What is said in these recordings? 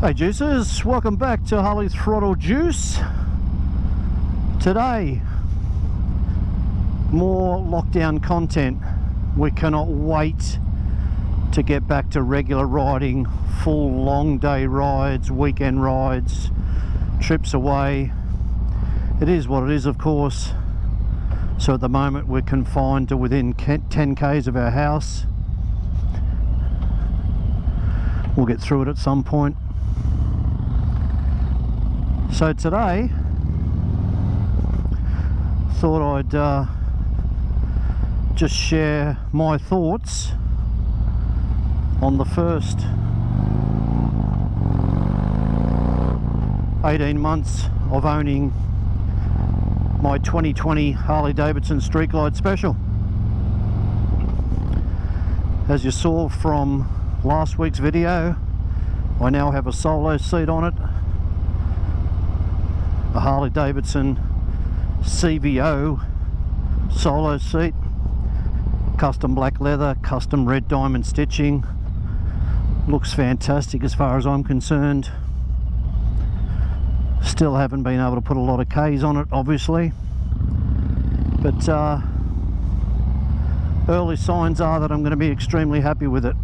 Hey juicers, welcome back to Harley Throttle Juice. Today, more lockdown content. We cannot wait to get back to regular riding, full long day rides, weekend rides, trips away. It is what it is, of course. So at the moment we're confined to within 10 k's of our house. We'll get through it at some point. So today, thought I'd just share my thoughts on the first 18 months of owning my 2020 Harley-Davidson Street Glide Special. As you saw from last week's video, I now have a solo seat on it. A Harley-Davidson CVO solo seat, custom black leather, custom red diamond stitching. Looks fantastic as far as I'm concerned. Still haven't been able to put a lot of K's on it, obviously, but early signs are that I'm going to be extremely happy with it.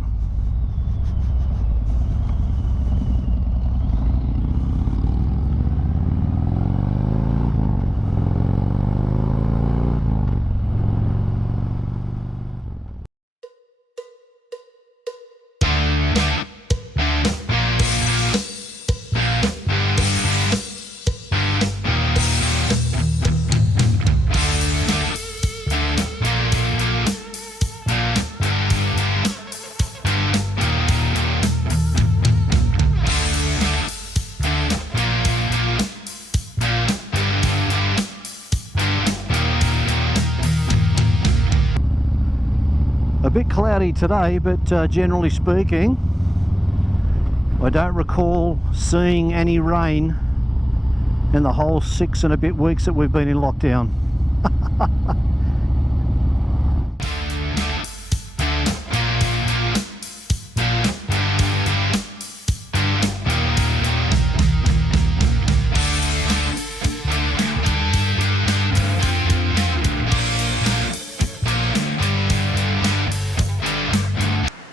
A bit cloudy today, but generally speaking, I don't recall seeing any rain in the whole 6 and a bit weeks that we've been in lockdown.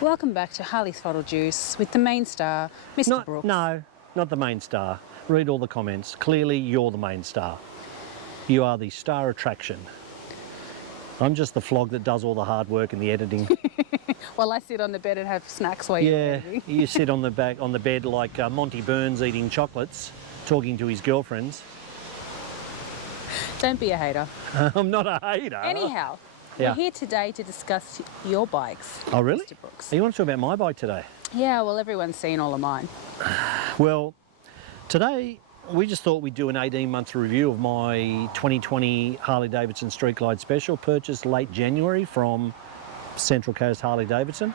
Welcome back to Harley Throttle Juice with the main star, Mr. Brooks. No, not the main star. Read all the comments. Clearly you're the main star. You are the star attraction. I'm just the flog that does all the hard work and the editing. Well, I sit on the bed and have snacks while you're editing. You sit on the bed like Monty Burns eating chocolates, talking to his girlfriends. Don't be a hater. I'm not a hater. Anyhow, we're here today to discuss your bikes. Oh, really? Mr. Brooks. You want to talk about my bike today? Yeah, well, everyone's seen all of mine. Well, today we just thought we'd do an 18-month review of my 2020 Harley-Davidson Street Glide Special, purchased late January from Central Coast Harley-Davidson.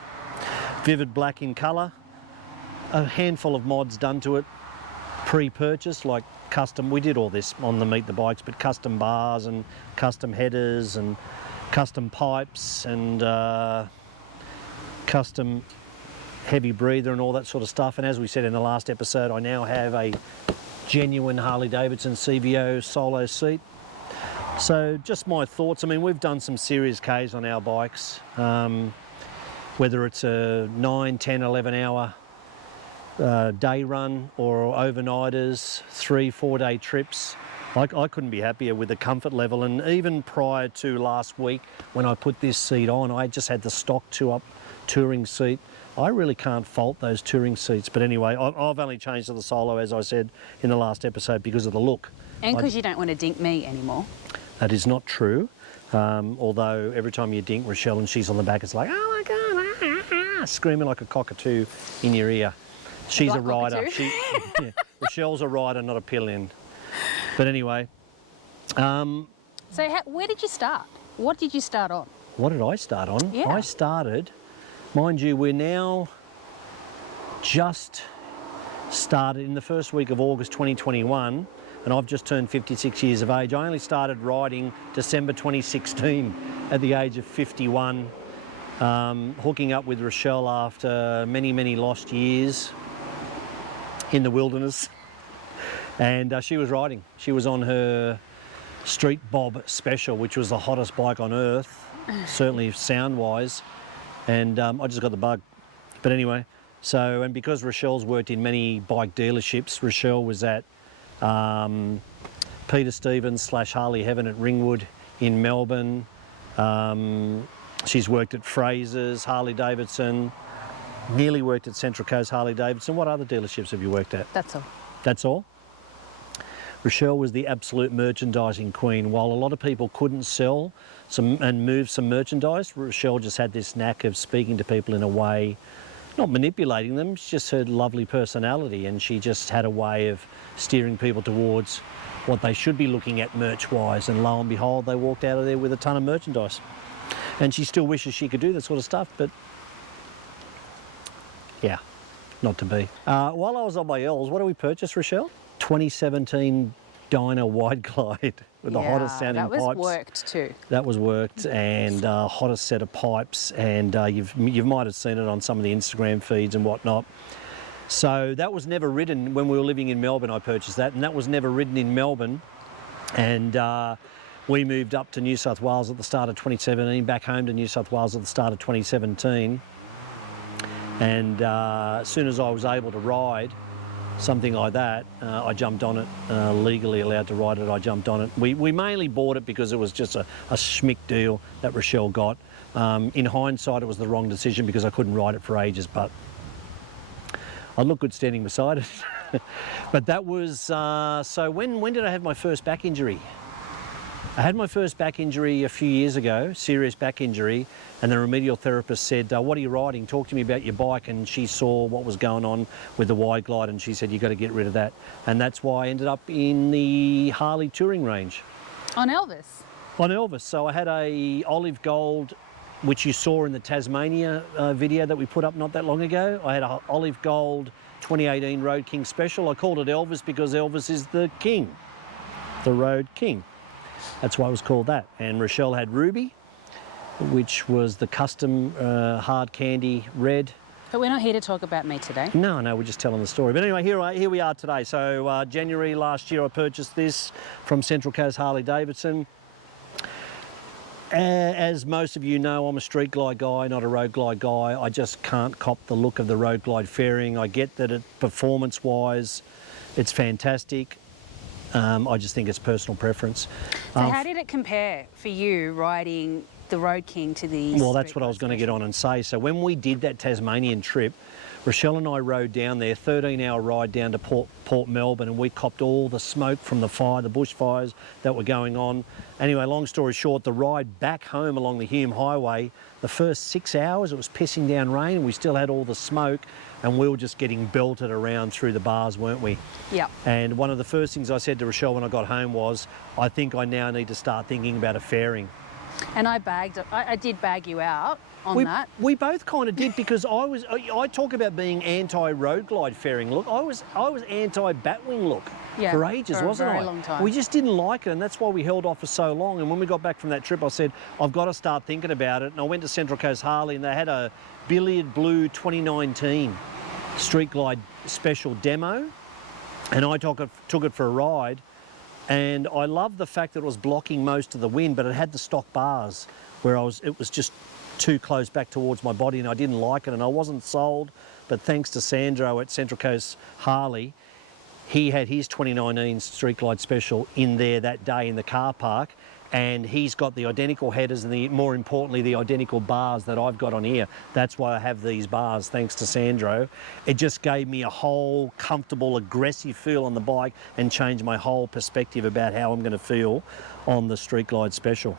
Vivid black in colour, a handful of mods done to it pre-purchase, like custom, we did all this on the Meet the Bikes, but custom bars and custom headers and custom pipes and custom heavy breather and all that sort of stuff. And as we said in the last episode, I now have a genuine Harley-Davidson CVO solo seat. So just my thoughts. I mean, we've done some serious Ks on our bikes, whether it's a 9, 10, 11 hour day run or overnighters, 3-4 day trips. I couldn't be happier with the comfort level. And even prior to last week, when I put this seat on, I just had the stock 2-up touring seat. I really can't fault those touring seats. But anyway, I've only changed to the solo, as I said in the last episode, because of the look. And because you don't want to dink me anymore. That is not true. Although every time you dink Rochelle and she's on the back, it's like, oh my God, screaming like a cockatoo in your ear. She's a rider. Rochelle's a rider, not a pillion. But anyway. So where did you start? What did you start on? What did I start on? Yeah. I started, mind you, we're now just started in the first week of August 2021, and I've just turned 56 years of age. I only started riding December 2016 at the age of 51, hooking up with Rochelle after many, many lost years. in the wilderness. And she was riding. She was on her Street Bob Special, which was the hottest bike on earth, certainly sound-wise. And I just got the bug. But anyway, so, and because Rochelle's worked in many bike dealerships, Rochelle was at Peter Stevens / Harley Heaven at Ringwood in Melbourne. She's worked at Fraser's, Harley-Davidson, nearly worked at Central Coast Harley-Davidson. What other dealerships have you worked at? That's all. That's all? Rochelle was the absolute merchandising queen. While a lot of people couldn't sell and move some merchandise, Rochelle just had this knack of speaking to people in a way, not manipulating them, she just had lovely personality, and she just had a way of steering people towards what they should be looking at merch-wise, and lo and behold, they walked out of there with a ton of merchandise. And she still wishes she could do that sort of stuff, but yeah, not to be. While I was on my L's, what did we purchase, Rochelle? 2017 Dyna Wide Glide with the hottest sounding pipes. That was worked too. That was worked, and hottest set of pipes, and you might have seen it on some of the Instagram feeds and whatnot. So that was never ridden when we were living in Melbourne. I purchased that, and that was never ridden in Melbourne. And we moved up to New South Wales at the start of 2017, back home to New South Wales at the start of 2017. And as soon as I was able to ride something like that, I jumped on it, legally allowed to ride it, I jumped on it. We mainly bought it because it was just a schmick deal that Rochelle got. In hindsight, it was the wrong decision because I couldn't ride it for ages, but I look good standing beside it. But that was, so when did I have my first back injury? I had my first back injury a few years ago, serious back injury, and the remedial therapist said, what are you riding? Talk to me about your bike. And she saw what was going on with the Wide Glide, and she said, you've got to get rid of that. And that's why I ended up in the Harley touring range. On Elvis? On Elvis. So I had a olive gold, which you saw in the Tasmania video that we put up not that long ago. I had a olive gold 2018 Road King Special. I called it Elvis because Elvis is the king, the Road King. That's why it was called that. And Rochelle had Ruby, which was the custom hard candy red. But we're not here to talk about me today. No, we're just telling the story. But anyway, here we are today. So January last year I purchased this from Central Coast Harley-Davidson. As most of you know, I'm a street glide guy, not a road glide guy. I just can't cop the look of the road glide fairing. I get that performance-wise, it's fantastic. I just think it's personal preference. So how did it compare for you riding the Road King to the Well, that's what I was going to get on and say. So when we did that Tasmanian trip, Rochelle and I rode down there, 13-hour ride down to Port Melbourne, and we copped all the smoke from the fire, the bushfires that were going on. Anyway, long story short, the ride back home along the Hume Highway, the first 6 hours, it was pissing down rain, and we still had all the smoke, and we were just getting belted around through the bars, weren't we? Yeah. And one of the first things I said to Rochelle when I got home was, I think I now need to start thinking about a fairing. And I did bag you out on that. We both kind of did, because I talk about being anti-road glide fairing look. I was anti-batwing look for ages, wasn't I? For a very long time. We just didn't like it, and that's why we held off for so long. And when we got back from that trip, I said, I've got to start thinking about it. And I went to Central Coast Harley, and they had a Billiard Blue 2019 Street Glide Special demo, and I took it for a ride. And I loved the fact that it was blocking most of the wind, but it had the stock bars where it was just too close back towards my body, and I didn't like it, and I wasn't sold. But thanks to Sandro at Central Coast Harley, he had his 2019 Street Glide Special in there that day in the car park, and he's got the identical headers and more importantly, the identical bars that I've got on here. That's why I have these bars, thanks to Sandro. It just gave me a whole comfortable, aggressive feel on the bike and changed my whole perspective about how I'm going to feel on the Street Glide Special.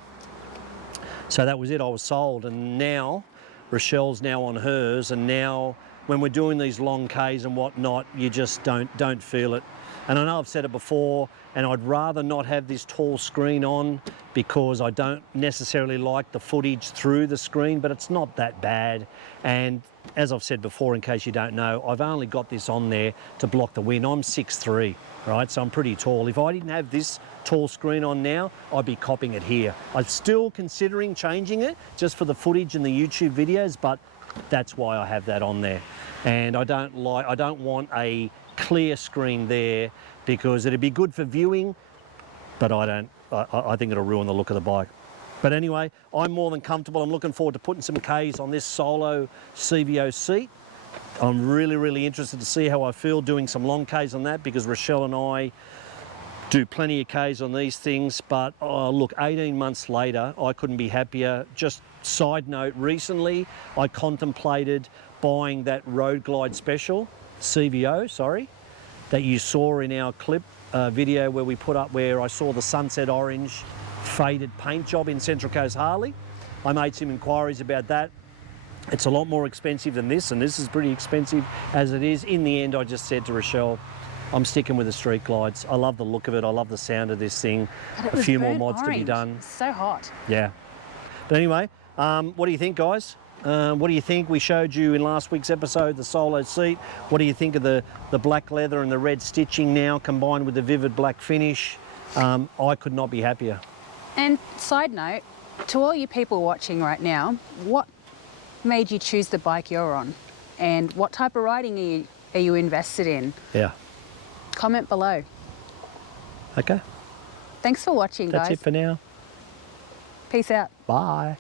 So that was it, I was sold, and now Rochelle's now on hers, and now when we're doing these long Ks and whatnot, you just don't feel it. And I know I've said it before, and I'd rather not have this tall screen on because I don't necessarily like the footage through the screen, but it's not that bad. And as I've said before, in case you don't know, I've only got this on there to block the wind. I'm 6'3", right? So I'm pretty tall. If I didn't have this tall screen on now, I'd be copping it here. I'm still considering changing it just for the footage and the YouTube videos, but That's why I have that on there. And I don't want a clear screen there because it'd be good for viewing, but I think it'll ruin the look of the bike. But anyway, I'm more than comfortable. I'm looking forward to putting some Ks on this Solo CVO seat. I'm really, really interested to see how I feel doing some long Ks on that, because Rochelle and I do plenty of Ks on these things. But look, 18 months later, I couldn't be happier. Just side note, recently I contemplated buying that Road Glide Special, CVO, sorry, that you saw in our clip video where we put up where I saw the sunset orange faded paint job in Central Coast Harley. I made some inquiries about that. It's a lot more expensive than this, and this is pretty expensive as it is. In the end, I just said to Rochelle, I'm sticking with the Street Glides. I love the look of it. I love the sound of this thing. But it A was few more burnt mods to be orange. done. It's so hot. Yeah. But anyway, what do you think, guys? What do you think? We showed you in last week's episode the Solo seat. What do you think of the black leather and the red stitching now combined with the vivid black finish? I could not be happier. And side note, to all you people watching right now, what made you choose the bike you're on? And what type of riding are you invested in? Yeah. Comment below. Okay. Thanks for watching, guys. That's it for now. Peace out. Bye.